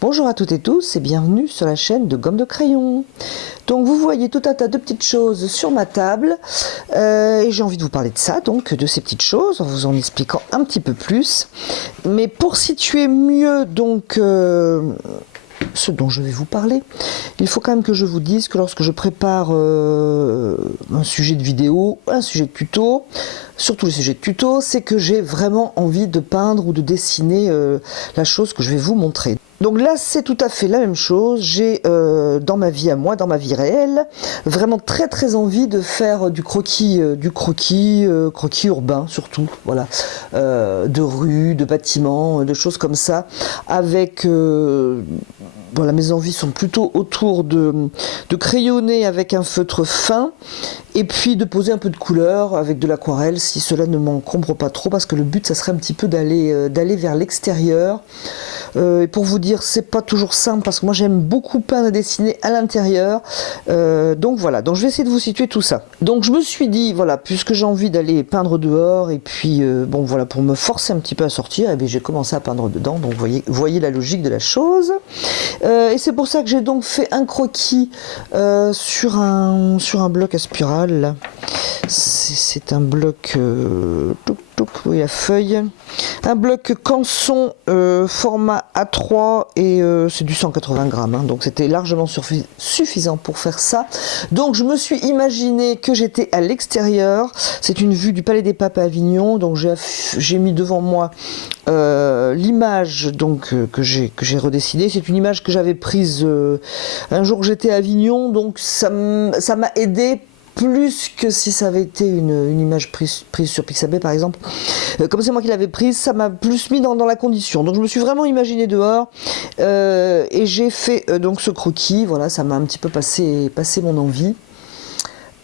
Bonjour à toutes et tous et bienvenue sur la chaîne de Gomme de Crayon. Donc vous voyez tout un tas de petites choses sur ma table et j'ai envie de vous parler de ça, donc de ces petites choses, en vous en expliquant un petit peu plus. Mais pour situer mieux donc ce dont je vais vous parler, il faut quand même que je vous dise que lorsque je prépare un sujet de vidéo, un sujet de tuto, surtout les sujets de tuto, c'est que j'ai vraiment envie de peindre ou de dessiner la chose que je vais vous montrer. Donc là, c'est tout à fait la même chose. J'ai dans ma vie à moi, dans ma vie réelle, vraiment très envie de faire du croquis urbain surtout, voilà, de rues, de bâtiments, de choses comme ça, avec voilà, mes envies sont plutôt autour de crayonner avec un feutre fin et puis de poser un peu de couleur avec de l'aquarelle si cela ne m'encombre pas trop, parce que le but ça serait un petit peu d'aller vers l'extérieur. Et pour vous dire, c'est pas toujours simple parce que moi j'aime beaucoup peindre et dessiner à l'intérieur. Donc voilà, donc je vais essayer de vous situer tout ça. Donc je me suis dit, voilà, puisque j'ai envie d'aller peindre dehors et puis bon voilà, pour me forcer un petit peu à sortir, eh bien, j'ai commencé à peindre dedans. Donc voyez la logique de la chose. Et c'est pour ça que j'ai donc fait un croquis sur un bloc à spirale. Là. C'est un bloc, oui, la feuille, un bloc Canson format A3 et c'est du 180 grammes, hein, donc c'était largement suffisant pour faire ça. Donc je me suis imaginé que j'étais à l'extérieur, c'est une vue du Palais des Papes à Avignon, donc j'ai mis devant moi l'image donc que j'ai redessinée. C'est une image que j'avais prise un jour que j'étais à Avignon, donc ça m'a aidé plus que si ça avait été une image prise sur Pixabay par exemple. Comme c'est moi qui l'avais prise, ça m'a plus mis dans la condition. Donc je me suis vraiment imaginé dehors et j'ai fait donc ce croquis. Voilà, ça m'a un petit peu passé mon envie.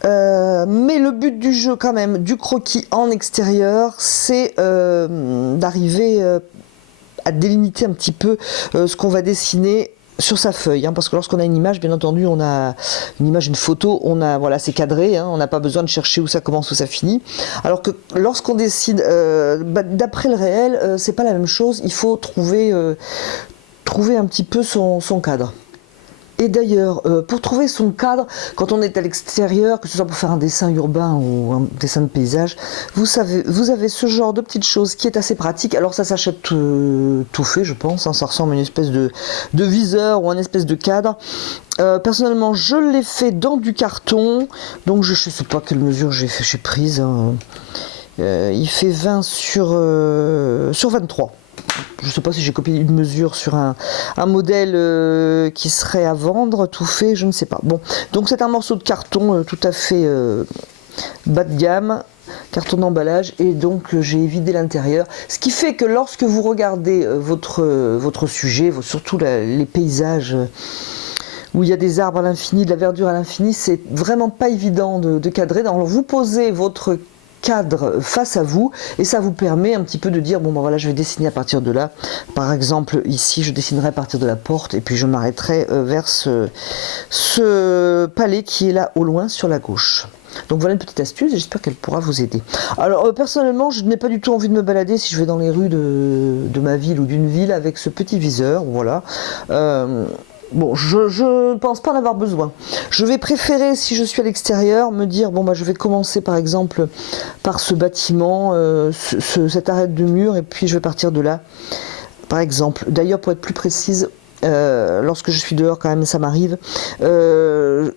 Mais le but du jeu quand même, du croquis en extérieur, c'est d'arriver à délimiter un petit peu ce qu'on va dessiner sur sa feuille, hein, parce que lorsqu'on a une image, bien entendu, on a une image, une photo, voilà, c'est cadré, hein, on n'a pas besoin de chercher où ça commence, où ça finit. Alors que lorsqu'on décide d'après le réel, c'est pas la même chose. Il faut trouver un petit peu son cadre. Et d'ailleurs, pour trouver son cadre, quand on est à l'extérieur, que ce soit pour faire un dessin urbain ou un dessin de paysage, vous avez ce genre de petites choses qui est assez pratique. Alors ça s'achète tout fait, je pense, hein, ça ressemble à une espèce de viseur ou une espèce de cadre. Personnellement, je l'ai fait dans du carton, donc je ne sais pas quelle mesure j'ai prise. Hein. Il fait 20 sur 23. Je ne sais pas si j'ai copié une mesure sur un modèle qui serait à vendre, tout fait, je ne sais pas. Bon, donc c'est un morceau de carton tout à fait bas de gamme, carton d'emballage, et donc j'ai vidé l'intérieur. Ce qui fait que lorsque vous regardez votre sujet, surtout les paysages où il y a des arbres à l'infini, de la verdure à l'infini, c'est vraiment pas évident de cadrer. Alors vous posez votre cadre face à vous et ça vous permet un petit peu de dire bon ben voilà, je vais dessiner à partir de là. Par exemple ici je dessinerai à partir de la porte et puis je m'arrêterai vers ce palais qui est là au loin sur la gauche. Donc voilà une petite astuce et j'espère qu'elle pourra vous aider. Alors personnellement je n'ai pas du tout envie de me balader si je vais dans les rues de ma ville ou d'une ville avec ce petit viseur, voilà. Bon, je ne pense pas en avoir besoin. Je vais préférer, si je suis à l'extérieur, me dire, bon, bah, je vais commencer par exemple par ce bâtiment, cette arête de mur, et puis je vais partir de là, par exemple. D'ailleurs, pour être plus précise, lorsque je suis dehors, quand même, ça m'arrive. Je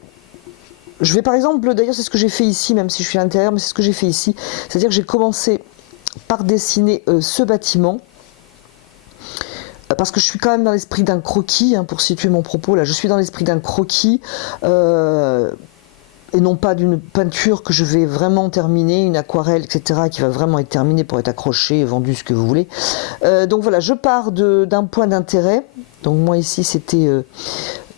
vais par exemple, d'ailleurs, c'est ce que j'ai fait ici, même si je suis à l'intérieur, mais c'est ce que j'ai fait ici. C'est-à-dire que j'ai commencé par dessiner ce bâtiment. Parce que je suis quand même dans l'esprit d'un croquis, hein, pour situer mon propos, là, je suis dans l'esprit d'un croquis, et non pas d'une peinture que je vais vraiment terminer, une aquarelle, etc., qui va vraiment être terminée pour être accrochée, vendue, ce que vous voulez. Donc voilà, je pars d'un point d'intérêt. Donc moi ici, c'était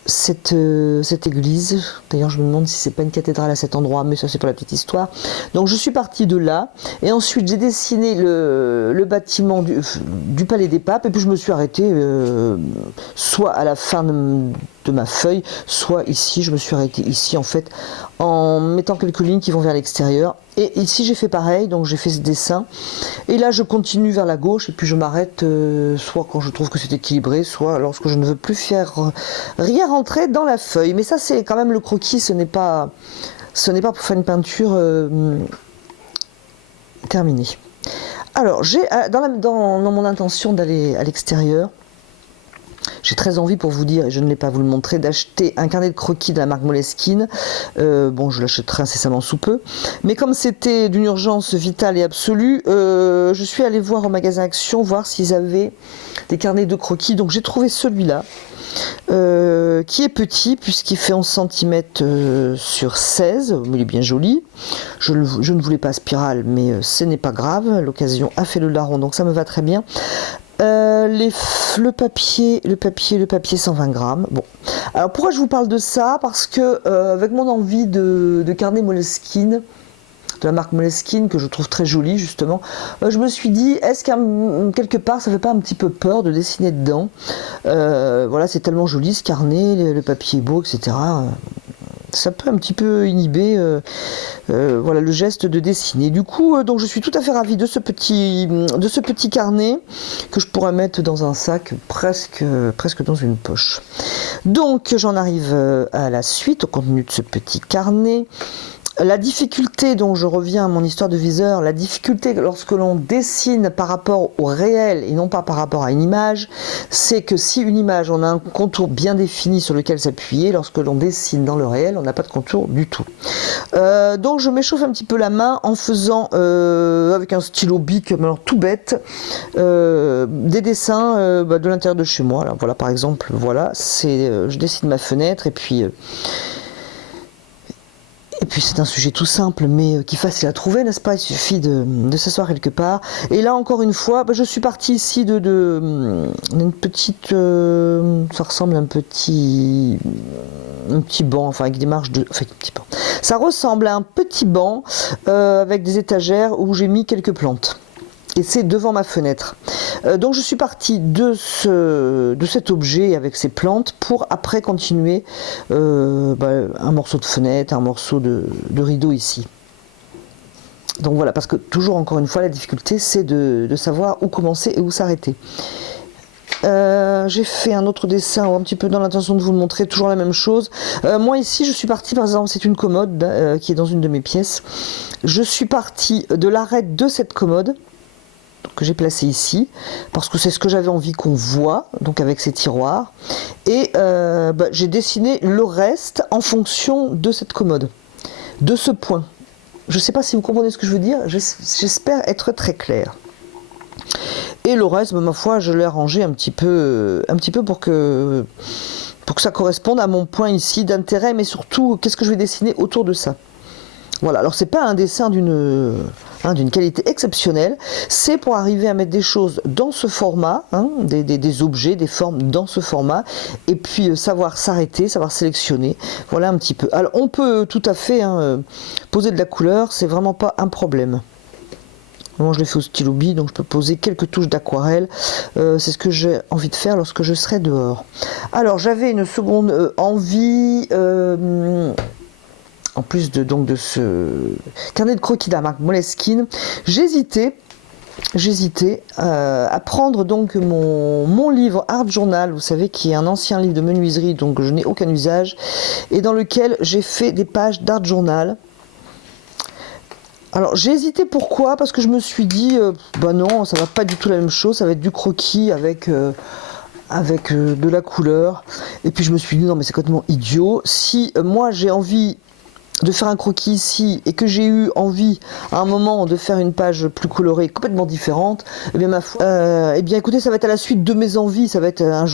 cette église. D'ailleurs, je me demande si c'est pas une cathédrale à cet endroit, mais ça c'est pas la petite histoire. Donc je suis partie de là, et ensuite j'ai dessiné le bâtiment du Palais des Papes, et puis je me suis arrêtée soit à la fin de ma feuille, soit ici, je me suis arrêtée ici en fait, en mettant quelques lignes qui vont vers l'extérieur. Et ici j'ai fait pareil, donc j'ai fait ce dessin. Et là je continue vers la gauche et puis je m'arrête soit quand je trouve que c'est équilibré, soit lorsque je ne veux plus faire rien rentrer dans la feuille. Mais ça c'est quand même le croquis, ce n'est pas pour faire une peinture terminée. Alors j'ai dans mon intention d'aller à l'extérieur, j'ai très envie, pour vous dire, et je ne l'ai pas vous le montrer, d'acheter un carnet de croquis de la marque Moleskine. Bon, je l'achèterai incessamment sous peu. Mais comme c'était d'une urgence vitale et absolue, je suis allée voir au magasin Action, voir s'ils avaient des carnets de croquis. Donc j'ai trouvé celui-là, qui est petit, puisqu'il fait 11 cm sur 16. Mais il est bien joli. Je ne voulais pas spirale, mais ce n'est pas grave. L'occasion a fait le larron, donc ça me va très bien. Le papier 120 grammes. Bon, alors pourquoi je vous parle de ça? Parce que avec mon envie de carnet Moleskine, de la marque Moleskine, que je trouve très jolie justement, je me suis dit, est-ce qu'à quelque part ça fait pas un petit peu peur de dessiner dedans? Voilà, c'est tellement joli ce carnet, le papier est beau, etc. Ça peut un petit peu inhiber voilà, le geste de dessiner. Du coup, donc je suis tout à fait ravie de ce petit carnet que je pourrais mettre dans un sac, presque dans une poche. Donc j'en arrive à la suite, au contenu de ce petit carnet. La difficulté, donc je reviens à mon histoire de viseur, la difficulté lorsque l'on dessine par rapport au réel et non pas par rapport à une image, c'est que si une image, on a un contour bien défini sur lequel s'appuyer, lorsque l'on dessine dans le réel, on n'a pas de contour du tout. Donc je m'échauffe un petit peu la main en faisant, avec un stylo bic, alors tout bête, des dessins de l'intérieur de chez moi. Alors, voilà, par exemple, voilà, je dessine ma fenêtre et puis c'est un sujet tout simple, mais qui est facile à trouver, n'est-ce pas? Il suffit de s'asseoir quelque part. Et là, encore une fois, je suis partie ici d'une petite... ça ressemble à un petit banc, enfin avec des marches de... Enfin, un petit banc. Ça ressemble à un petit banc avec des étagères où j'ai mis quelques plantes. Et c'est devant ma fenêtre. Donc je suis partie de cet objet avec ces plantes pour après continuer un morceau de fenêtre, un morceau de rideau ici. Donc voilà, parce que toujours encore une fois la difficulté c'est de savoir où commencer et où s'arrêter. J'ai fait un autre dessin un petit peu dans l'intention de vous le montrer, toujours la même chose. Moi ici je suis partie, par exemple c'est une commode qui est dans une de mes pièces. Je suis partie de l'arête de cette commode que j'ai placé ici, parce que c'est ce que j'avais envie qu'on voit, donc avec ces tiroirs, et j'ai dessiné le reste en fonction de cette commode, de ce point. Je ne sais pas si vous comprenez ce que je veux dire, j'espère être très clair. Et le reste, ma foi, je l'ai arrangé un petit peu pour que ça corresponde à mon point ici d'intérêt, mais surtout, qu'est-ce que je vais dessiner autour de ça. Voilà, alors c'est pas un dessin d'une qualité exceptionnelle, c'est pour arriver à mettre des choses dans ce format, des objets, des formes dans ce format, et puis savoir s'arrêter, savoir sélectionner, voilà un petit peu. Alors on peut tout à fait poser de la couleur, c'est vraiment pas un problème. Moi je l'ai fait au stylo bille, donc je peux poser quelques touches d'aquarelle, c'est ce que j'ai envie de faire lorsque je serai dehors. Alors j'avais une seconde envie... en plus de ce carnet de croquis de la marque Moleskine, j'hésitais à prendre donc mon livre Art Journal, vous savez, qui est un ancien livre de menuiserie, donc je n'ai aucun usage, et dans lequel j'ai fait des pages d'Art Journal. Alors j'ai hésité, pourquoi? Parce que je me suis dit, non, ça va pas du tout la même chose, ça va être du croquis avec de la couleur, et puis je me suis dit, non mais c'est complètement idiot. Si moi j'ai envie de faire un croquis ici et que j'ai eu envie à un moment de faire une page plus colorée, complètement différente, eh bien ma foi, écoutez, ça va être à la suite de mes envies, ça va être un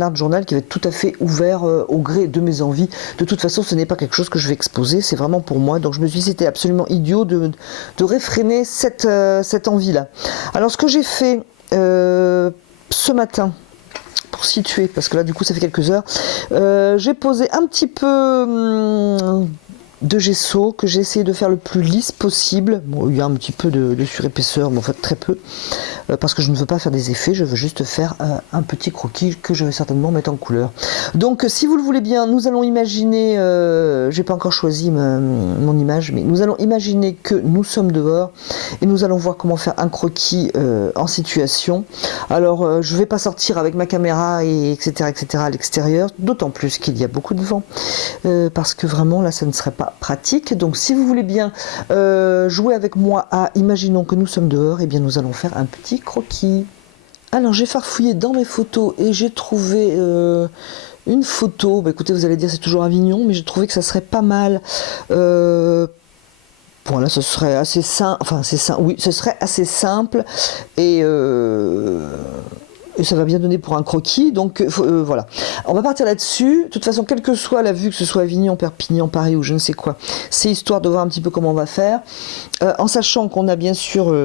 art journal qui va être tout à fait ouvert au gré de mes envies. De toute façon, ce n'est pas quelque chose que je vais exposer, c'est vraiment pour moi, donc je me suis dit c'était absolument idiot de réfréner cette envie-là. Alors ce que j'ai fait ce matin, pour situer, parce que là du coup ça fait quelques heures, j'ai posé un petit peu de gesso que j'ai essayé de faire le plus lisse possible. Bon, il y a un petit peu de surépaisseur, mais en fait très peu. parce que je ne veux pas faire des effets, je veux juste faire un petit croquis que je vais certainement mettre en couleur. Donc si vous le voulez bien, nous allons imaginer, j'ai pas encore choisi mon image, mais nous allons imaginer que nous sommes dehors et nous allons voir comment faire un croquis en situation. Alors je vais pas sortir avec ma caméra et etc à l'extérieur, d'autant plus qu'il y a beaucoup de vent, parce que vraiment là ça ne serait pas pratique. Donc si vous voulez bien jouer avec moi à imaginons que nous sommes dehors, et bien nous allons faire un petit croquis. Alors j'ai farfouillé dans mes photos et j'ai trouvé une photo, bah, écoutez, vous allez dire c'est toujours Avignon, mais j'ai trouvé que ça serait pas mal. Voilà, ce serait assez simple, enfin c'est simple, oui, ce serait assez simple et ça va bien donner pour un croquis, donc voilà. On va partir là-dessus. De toute façon, quelle que soit la vue, que ce soit Avignon, Perpignan, Paris ou je ne sais quoi, c'est histoire de voir un petit peu comment on va faire. En sachant qu'on a bien sûr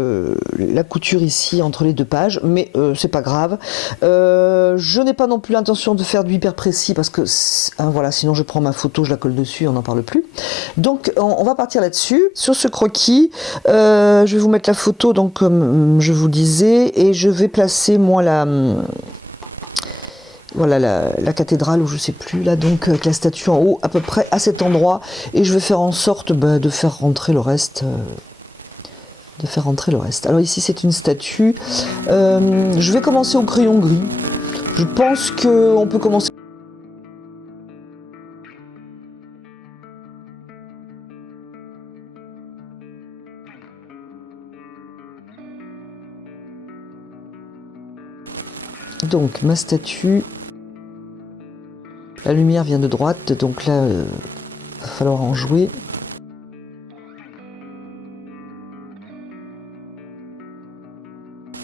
la couture ici entre les deux pages, mais c'est pas grave. Je n'ai pas non plus l'intention de faire du hyper précis parce que voilà, sinon je prends ma photo, je la colle dessus, on n'en parle plus. Donc on va partir là-dessus. Sur ce croquis, je vais vous mettre la photo, donc comme je vous disais, et je vais placer moi voilà la cathédrale, ou je sais plus là, donc avec la statue en haut à peu près à cet endroit, et je vais faire en sorte de faire rentrer le reste. Alors ici c'est une statue. Je vais commencer au crayon gris. Je pense qu'on peut commencer. Donc ma statue. La lumière vient de droite, donc là va falloir en jouer.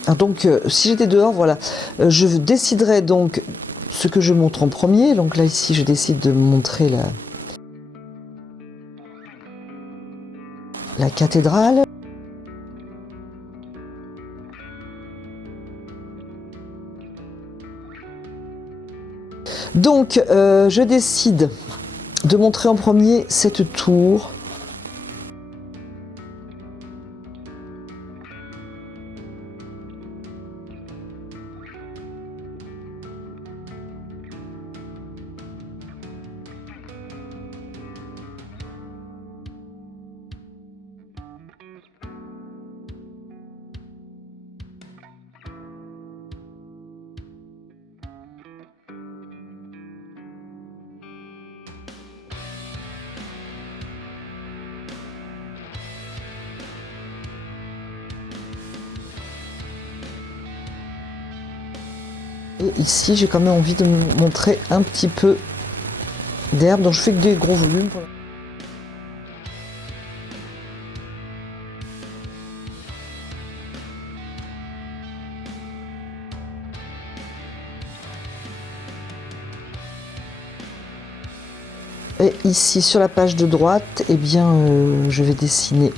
Alors donc si j'étais dehors, voilà, je déciderais donc ce que je montre en premier. Donc là ici je décide de montrer la cathédrale. Donc je décide de montrer en premier cette tour. Et ici, j'ai quand même envie de me montrer un petit peu d'herbe, donc je fais que des gros volumes. Et ici, sur la page de droite, eh bien, je vais dessiner .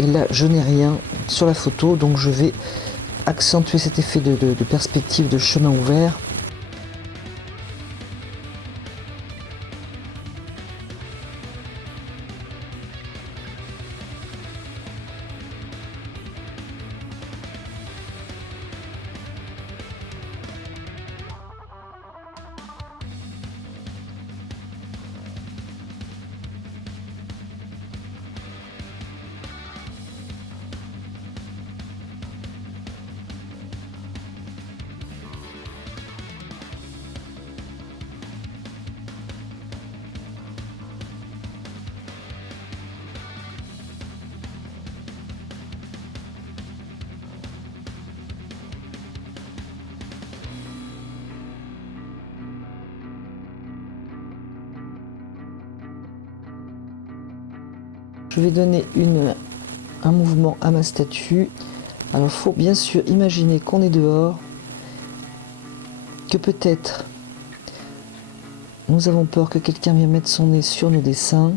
Et là, je n'ai rien sur la photo, donc je vais accentuer cet effet de perspective, de chemin ouvert. Je vais donner un mouvement à ma statue. Alors il faut bien sûr imaginer qu'on est dehors, que peut-être nous avons peur que quelqu'un vienne mettre son nez sur nos dessins.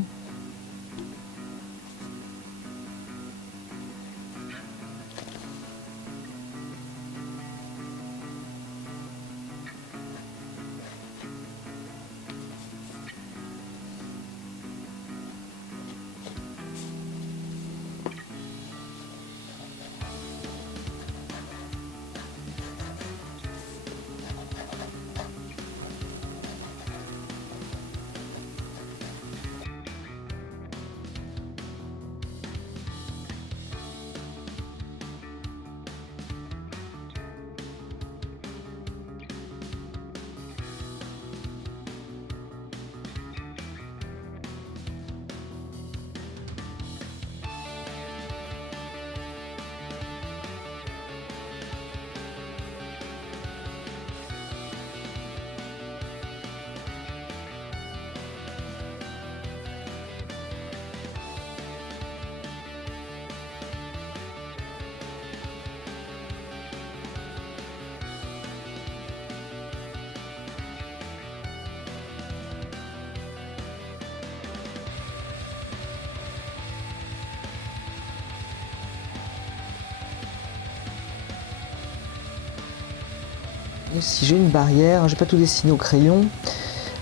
Ici j'ai une barrière, j'ai pas tout dessiné au crayon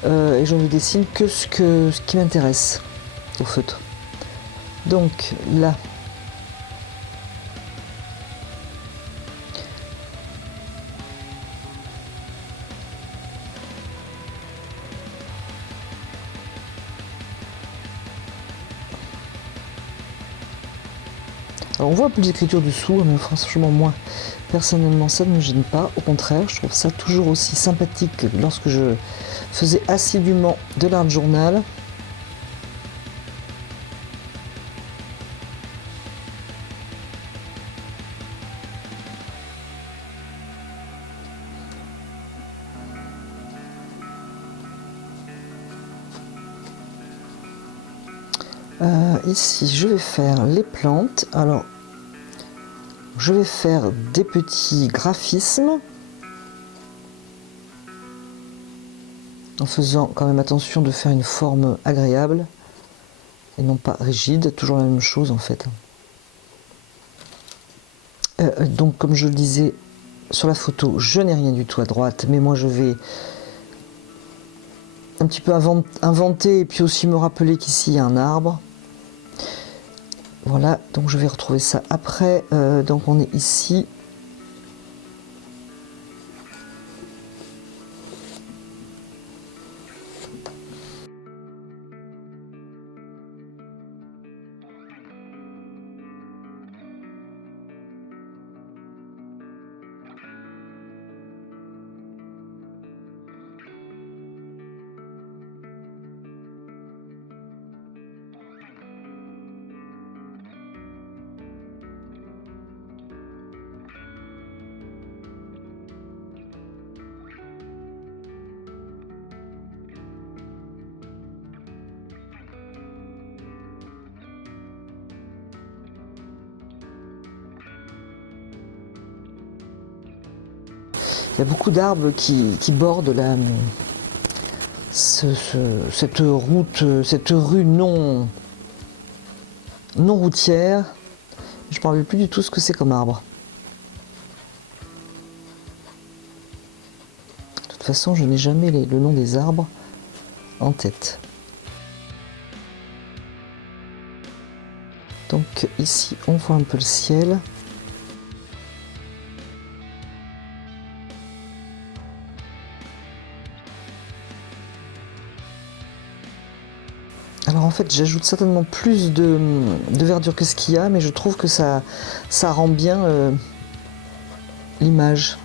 et je ne dessine que ce qui m'intéresse au feutre. Donc là, alors on voit un peu d'écriture dessous, mais franchement moi personnellement ça ne me gêne pas, au contraire je trouve ça toujours aussi sympathique que lorsque je faisais assidûment de l'art journal. Ici je vais faire les plantes. Alors je vais faire des petits graphismes en faisant quand même attention de faire une forme agréable et non pas rigide, toujours la même chose en fait. Donc comme je le disais sur la photo, je n'ai rien du tout à droite, mais moi je vais un petit peu inventer et puis aussi me rappeler qu'ici il y a un arbre. Voilà, donc je vais retrouver ça après. Donc on est ici. Il y a beaucoup d'arbres qui bordent cette route, cette rue non routière. Je ne me rappelle plus du tout ce que c'est comme arbre. De toute façon, je n'ai jamais le nom des arbres en tête. Donc ici, on voit un peu le ciel. Alors en fait j'ajoute certainement plus de verdure que ce qu'il y a, mais je trouve que ça rend bien l'image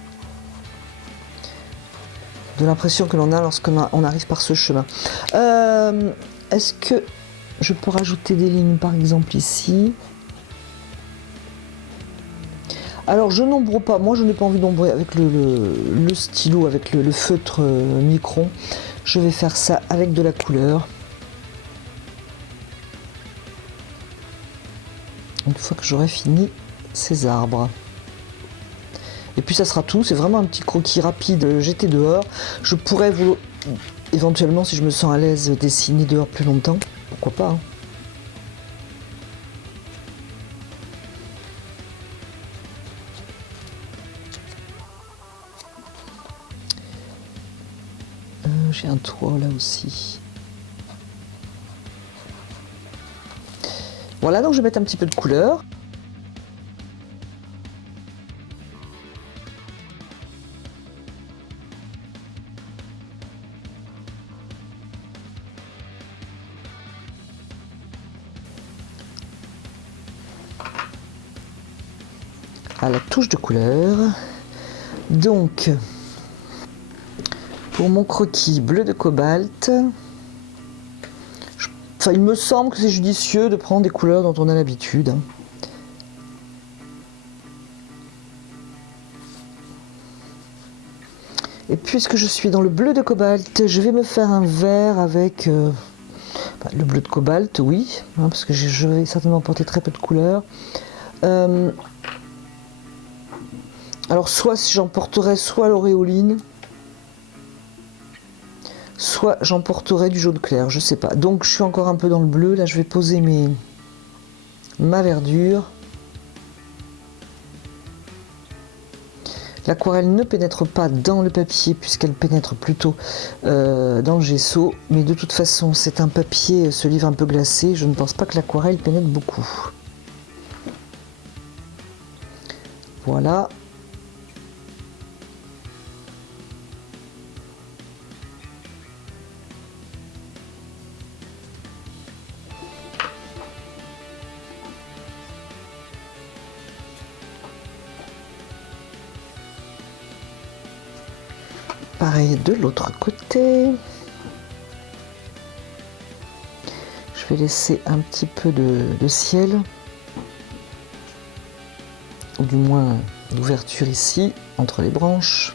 de l'impression que l'on a lorsqu'on arrive par ce chemin. Est-ce que je peux rajouter des lignes par exemple ici? Alors je n'ombre pas, moi je n'ai pas envie d'ombrer avec le stylo, avec le feutre micron. Je vais faire ça avec de la couleur. Une fois que j'aurai fini ces arbres. Et puis ça sera tout, c'est vraiment un petit croquis rapide jeté dehors. Je pourrais éventuellement, si je me sens à l'aise, dessiner dehors plus longtemps. Pourquoi pas hein. J'ai un toit là aussi. Voilà, donc je vais mettre un petit peu de couleur. À la touche de couleur. Donc, pour mon croquis bleu de cobalt, enfin, il me semble que c'est judicieux de prendre des couleurs dont on a l'habitude. Hein. Et puisque je suis dans le bleu de cobalt, je vais me faire un vert avec le bleu de cobalt, oui, hein, parce que je vais certainement porter très peu de couleurs. Alors soit j'en porterai soit l'auréoline, soit j'emporterai du jaune clair, je sais pas. Donc je suis encore un peu dans le bleu, là je vais poser ma verdure. L'aquarelle ne pénètre pas dans le papier puisqu'elle pénètre plutôt dans le gesso. Mais de toute façon, c'est un papier, ce livre un peu glacé. Je ne pense pas que l'aquarelle pénètre beaucoup. Voilà. Pareil de l'autre côté. Je vais laisser un petit peu de ciel, ou du moins d'ouverture ici, entre les branches.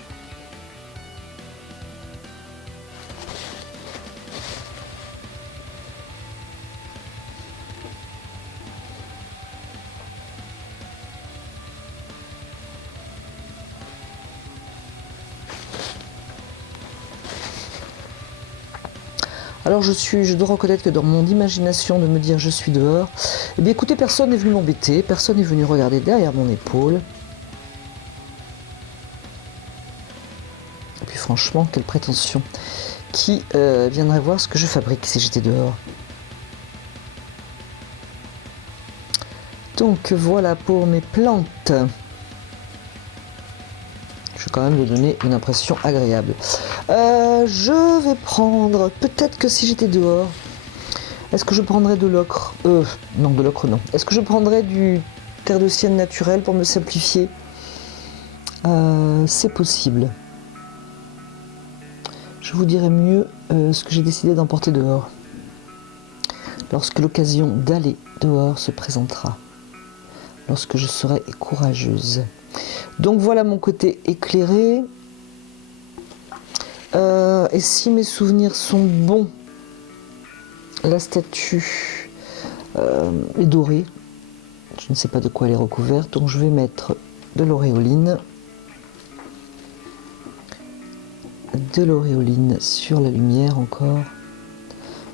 Alors je dois reconnaître que dans mon imagination de me dire je suis dehors, eh bien écoutez, personne n'est venu m'embêter, personne n'est venu regarder derrière mon épaule. Et puis franchement, quelle prétention. Qui viendrait voir ce que je fabrique si j'étais dehors? Donc voilà pour mes plantes. Je vais quand même lui donner une impression agréable. Je vais prendre, peut-être que si j'étais dehors, est-ce que je prendrais de l'ocre? Non, de l'ocre non. Est-ce que je prendrais du terre de sienne naturel pour me simplifier? C'est possible. Je vous dirai mieux ce que j'ai décidé d'emporter dehors, lorsque l'occasion d'aller dehors se présentera, lorsque je serai courageuse. Donc voilà mon côté éclairé. Et si mes souvenirs sont bons, la statue est dorée. Je ne sais pas de quoi elle est recouverte, donc je vais mettre de l'auréoline. De l'auréoline sur la lumière encore.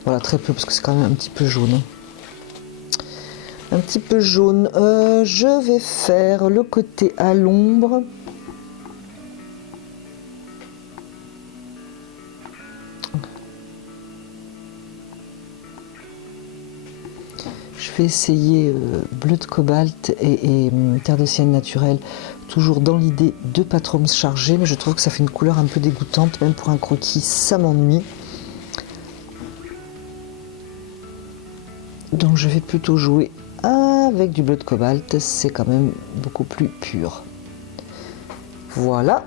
Voilà, très peu parce que c'est quand même un petit peu jaune. Un petit peu jaune. Je vais faire le côté à l'ombre. Je vais essayer bleu de cobalt et terre de sienne naturelle, toujours dans l'idée de pas trop me charger, mais je trouve que ça fait une couleur un peu dégoûtante, même pour un croquis, ça m'ennuie. Donc je vais plutôt jouer avec du bleu de cobalt, c'est quand même beaucoup plus pur. Voilà.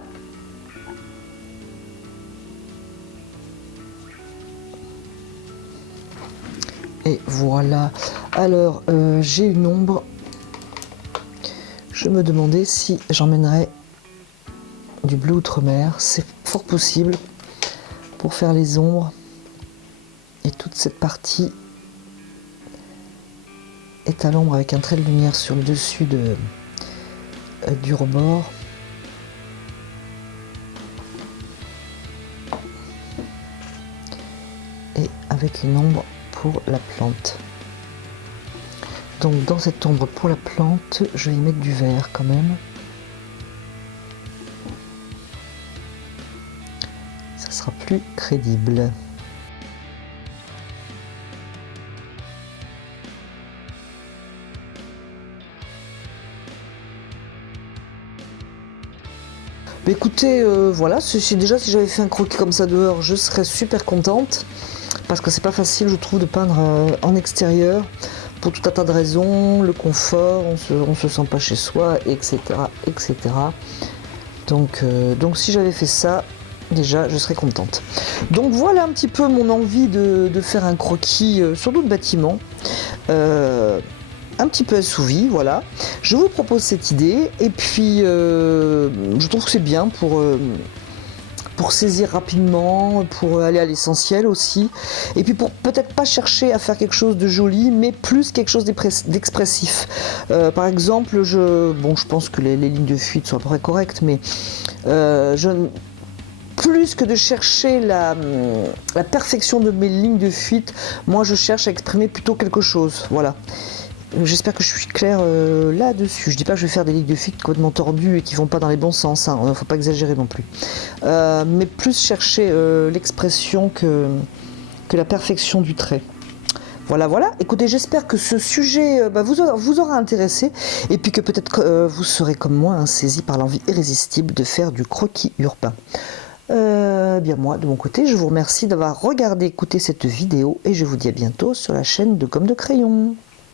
Et voilà. Alors, j'ai une ombre. Je me demandais si j'emmènerais du bleu outre-mer. C'est fort possible pour faire les ombres. Et toute cette partie est à l'ombre avec un trait de lumière sur le dessus du rebord. Et avec une ombre pour la plante. Donc dans cette ombre pour la plante, je vais y mettre du vert quand même. Ça sera plus crédible. Mais écoutez, voilà, déjà si j'avais fait un croquis comme ça dehors, je serais super contente. Parce que c'est pas facile, je trouve, de peindre en extérieur. Pour tout un tas de raisons, le confort, on se sent pas chez soi, etc. etc. Donc si j'avais fait ça, déjà, je serais contente. Donc voilà un petit peu mon envie de faire un croquis sur d'autres bâtiments. Un petit peu assouvi, voilà. Je vous propose cette idée, et puis je trouve que c'est bien pour saisir rapidement, pour aller à l'essentiel aussi, et puis pour peut-être pas chercher à faire quelque chose de joli, mais plus quelque chose d'expressif. Par exemple, je pense que les lignes de fuite sont à peu près correctes, mais plus que de chercher la perfection de mes lignes de fuite, moi je cherche à exprimer plutôt quelque chose, voilà. J'espère que je suis claire là-dessus. Je dis pas que je vais faire des lignes de fil complètement tordues et qui vont pas dans les bons sens, hein. Faut pas exagérer non plus. Mais plus chercher l'expression que la perfection du trait. Voilà, voilà. Écoutez, j'espère que ce sujet vous aura intéressé et puis que peut-être vous serez comme moi hein, saisi par l'envie irrésistible de faire du croquis urbain. Bien moi, de mon côté, je vous remercie d'avoir regardé, écouté cette vidéo et je vous dis à bientôt sur la chaîne de Gomme de Crayon.